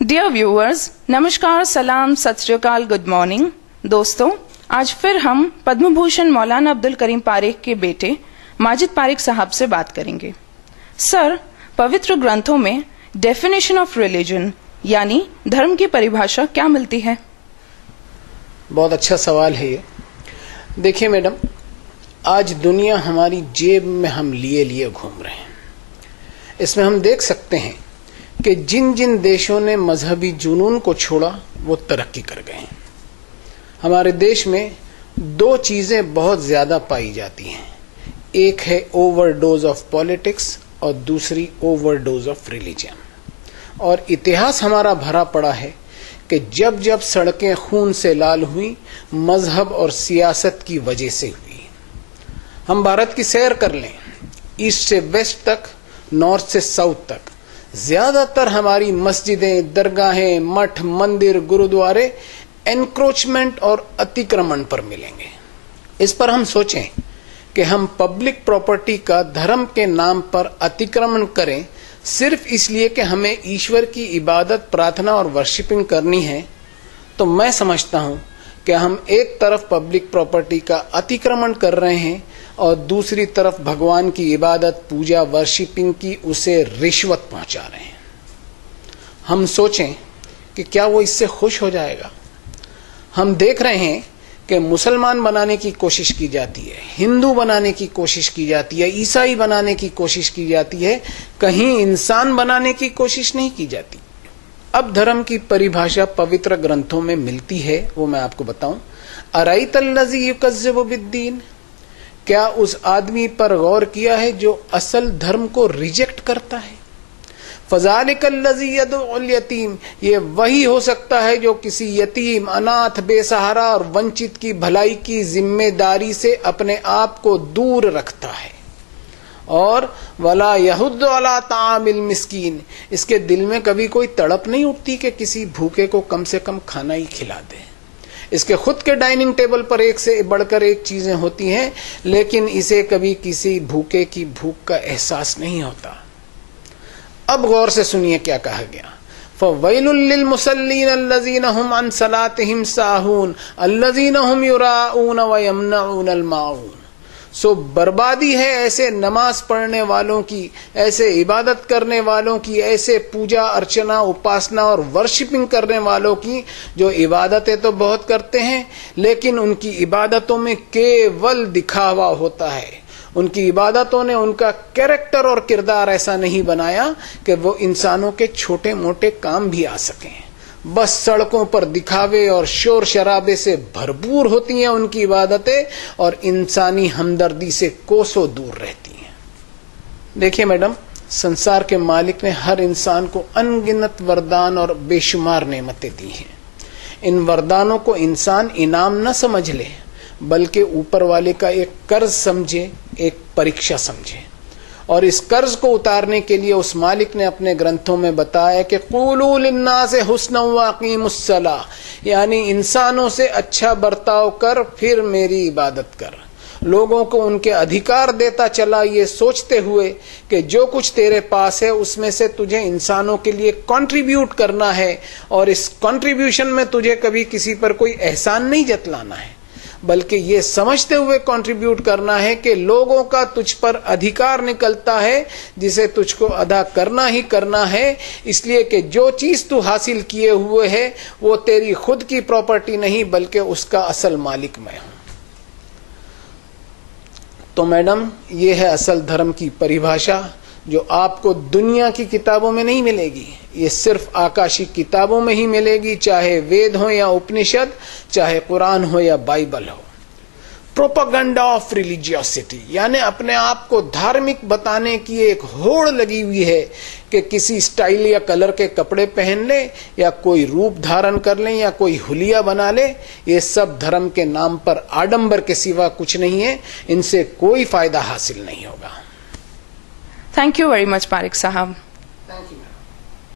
Dear viewers, नमस्कार, सलाम, सत श्री अकाल, गुड मॉर्निंग। दोस्तों, आज फिर हम पद्म भूषण मौलाना अब्दुल करीम पारेख के बेटे माजिद पारेख साहब से बात करेंगे। सर, पवित्र ग्रंथों में डेफिनेशन ऑफ रिलीजन यानी धर्म की परिभाषा क्या मिलती है? बहुत अच्छा सवाल है ये। देखिए मैडम, आज दुनिया हमारी जेब में हम लिए लिए घूम रहे हैं। इसमें हम देख सकते हैं कि जिन जिन देशों ने मजहबी जुनून को छोड़ा वो तरक्की कर गए हैं। हमारे देश में दो चीजें बहुत ज्यादा पाई जाती हैं, एक है ओवरडोज ऑफ पॉलिटिक्स और दूसरी ओवरडोज ऑफ रिलीजन। और इतिहास हमारा भरा पड़ा है कि जब जब सड़कें खून से लाल हुई, मजहब और सियासत की वजह से हुई। हम भारत की सैर कर लें, ईस्ट से वेस्ट तक, नॉर्थ से साउथ तक, ज्यादातर हमारी मस्जिदें, दरगाहें, मठ, मंदिर, गुरुद्वारे एनक्रोचमेंट और अतिक्रमण पर मिलेंगे। इस पर हम सोचें कि हम पब्लिक प्रॉपर्टी का धर्म के नाम पर अतिक्रमण करें सिर्फ इसलिए कि हमें ईश्वर की इबादत, प्रार्थना और वर्शिपिंग करनी है, तो मैं समझता हूं कि हम एक तरफ पब्लिक प्रॉपर्टी का अतिक्रमण कर रहे हैं और दूसरी तरफ भगवान की इबादत, पूजा, वर्शिपिंग की उसे रिश्वत पहुंचा रहे हैं। हम सोचें कि क्या वो इससे खुश हो जाएगा? हम देख रहे हैं कि मुसलमान बनाने की कोशिश की जाती है, हिंदू बनाने की कोशिश की जाती है, ईसाई बनाने की कोशिश की जाती है, कहीं इंसान बनाने की कोशिश नहीं की जाती। अब धर्म की परिभाषा पवित्र ग्रंथों में मिलती है, वो मैं आपको बताऊं। अराइतल्लज़ी युकज़्ज़िबु बिद्दीन, क्या उस आदमी पर गौर किया है जो असल धर्म को रिजेक्ट करता है? फज़ालिकल्लज़ी यदउल यतीम, ये वही हो सकता है जो किसी यतीम, अनाथ, बेसहारा और वंचित की भलाई की जिम्मेदारी से अपने आप को दूर रखता है। और वला यहुद्दु अला तामिल मिस्कीन, इसके दिल में कभी कोई तड़प नहीं उठती कि किसी भूखे को कम से कम खाना ही खिला दे। इसके खुद के डाइनिंग टेबल पर एक से बढ़कर एक चीजें होती हैं, लेकिन इसे कभी किसी भूखे की भूख का एहसास नहीं होता। अब गौर से सुनिए क्या कहा गया। फ़वैलुल लिल मुसल्लीन अल्लज़ीना हुम अन सलातिहिम साहून अल्लज़ीना हुम युराऊन व यमनऊनल माऊन। सो बर्बादी है ऐसे नमाज पढ़ने वालों की, ऐसे इबादत करने वालों की, ऐसे पूजा अर्चना, उपासना और वर्शिपिंग करने वालों की जो इबादतें तो बहुत करते हैं, लेकिन उनकी इबादतों में केवल दिखावा होता है। उनकी इबादतों ने उनका कैरेक्टर और किरदार ऐसा नहीं बनाया कि वो इंसानों के छोटे मोटे काम भी आ सकें। बस सड़कों पर दिखावे और शोर शराबे से भरपूर होती हैं उनकी इबादतें, और इंसानी हमदर्दी से कोसों दूर रहती हैं। देखिए मैडम, संसार के मालिक ने हर इंसान को अनगिनत वरदान और बेशुमार नेमतें दी हैं। इन वरदानों को इंसान इनाम न समझ ले, बल्कि ऊपर वाले का एक कर्ज समझे, एक परीक्षा समझे। और इस कर्ज को उतारने के लिए उस मालिक ने अपने ग्रंथों में बताया कि क़ूलू लिन्नास हुस्नन व अक़ीमुस्सलाह, यानी इंसानों से अच्छा बर्ताव कर, फिर मेरी इबादत कर। लोगों को उनके अधिकार देता चला, ये सोचते हुए कि जो कुछ तेरे पास है उसमें से तुझे इंसानों के लिए कंट्रीब्यूट करना है, और इस कंट्रीब्यूशन में तुझे कभी किसी पर कोई एहसान नहीं जतलाना है, बल्कि ये समझते हुए कंट्रीब्यूट करना है कि लोगों का तुझ पर अधिकार निकलता है जिसे तुझको अदा करना ही करना है, इसलिए कि जो चीज तू हासिल किए हुए है वो तेरी खुद की प्रॉपर्टी नहीं, बल्कि उसका असल मालिक मैं हूं। तो मैडम, ये है असल धर्म की परिभाषा, जो आपको दुनिया की किताबों में नहीं मिलेगी। ये सिर्फ आकाशी किताबों में ही मिलेगी, चाहे वेद हो या उपनिषद, चाहे कुरान हो या बाइबल हो। प्रोपेगेंडा ऑफ रिलीजियोसिटी, यानी अपने आप को धार्मिक बताने की एक होड़ लगी हुई है कि किसी स्टाइल या कलर के कपड़े पहन ले, या कोई रूप धारण कर ले, या कोई हुलिया बना ले। ये सब धर्म के नाम पर आडंबर के सिवा कुछ नहीं है, इनसे कोई फायदा हासिल नहीं होगा। Thank you very much Parekh साहब।